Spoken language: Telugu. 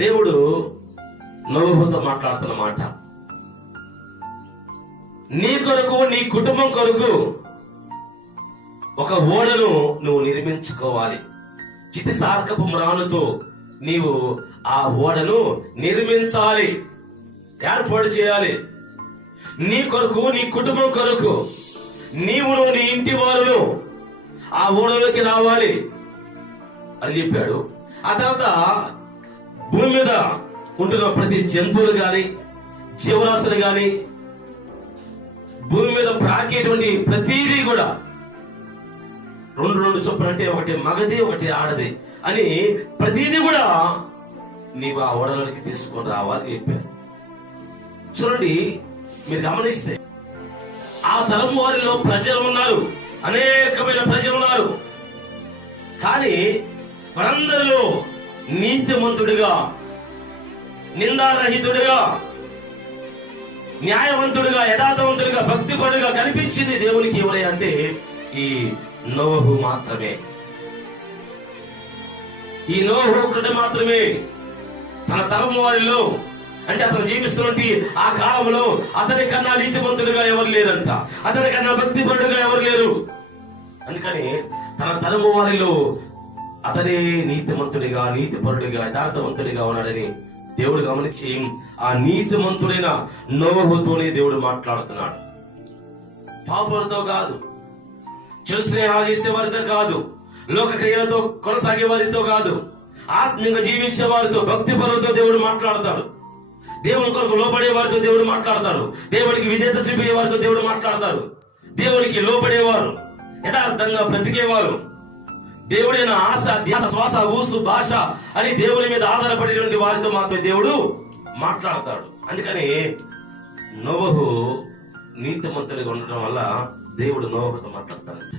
దేవుడు నోవహుతో మాట్లాడుతున్న మాట, నీ కొరకు నీ కుటుంబం కొరకు ఒక ఓడను నువ్వు నిర్మించుకోవాలి. చితి సార్కపు మ్రానుతో నీవు ఆ ఓడను నిర్మించాలి, ఏర్పాటు చేయాలి. నీ కొరకు నీ కుటుంబం కొరకు నీవును నీ ఇంటి వారును ఆ ఓడలోకి రావాలి అని చెప్పాడు. ఆ తర్వాత భూమి మీద ఉంటున్న ప్రతి జంతువులు గాని జీవరాశులు గాని భూమి మీద ప్రాకేటువంటి ప్రతిదీ కూడా రెండు చొప్పున, అంటే ఒకటి మగది ఒకటి ఆడది అని ప్రతిదీ కూడా నీవు ఆ ఓడలోకి తీసుకొని రావాలి చెప్పారు. చూడండి, మీరు గమనిస్తే ఆ తరం వారిలో ప్రజలు ఉన్నారు, అనేకమైన ప్రజలు ఉన్నారు. కానీ వారందరిలో నీతిమంతుడిగా, నిందారహితుడిగా, న్యాయవంతుడిగా, యథార్థవంతుడిగా, భక్తిపరుడిగా కనిపించింది దేవునికి ఎవరై అంటే ఈ నోవహు మాత్రమే. ఈ నోవహు ఒక్కడే మాత్రమే తన తరం వారిలో, అంటే అతను జీవిస్తున్నటువంటి ఆ కాలంలో అతని కన్నా నీతిమంతుడిగా ఎవరు లేరంట, అతని కన్నా భక్తిపరుడుగా ఎవరు లేరు. అందుకని తన తరము వారిలో అతనే నీతిమంతుడిగా, నీతిపరుడిగా, యథార్థవంతుడిగా ఉన్నాడని దేవుడు గమనించి ఆ నీతిమంతుడైన నోవహుతోనే దేవుడు మాట్లాడుతున్నాడు. పాపులతో కాదు, చెడు స్నేహాలు చేసే వారితో కాదు, లోక క్రియలతో కొనసాగే వారితో కాదు, ఆత్మీయంగా జీవించే వారితో, భక్తి పరులతో దేవుడు మాట్లాడతాడు. దేవుని కొరకు లోబడే వారితో దేవుడు మాట్లాడతాడు. దేవునికి విధేయత చూపే వారితో దేవుడు మాట్లాడతాడు. దేవునికి లోబడేవారు, యథార్థంగా బ్రతికేవారు, దేవుడైన ఆశ, ధ్యాస, శ్వాస, ఊసు, భాష అని దేవుని మీద ఆధారపడేటువంటి వారితో మాత్రమే దేవుడు మాట్లాడతాడు. అందుకని నోవహు నీతిమంతుడిగా ఉండడం వల్ల దేవుడు నోవహుతో మాట్లాడతాడంట.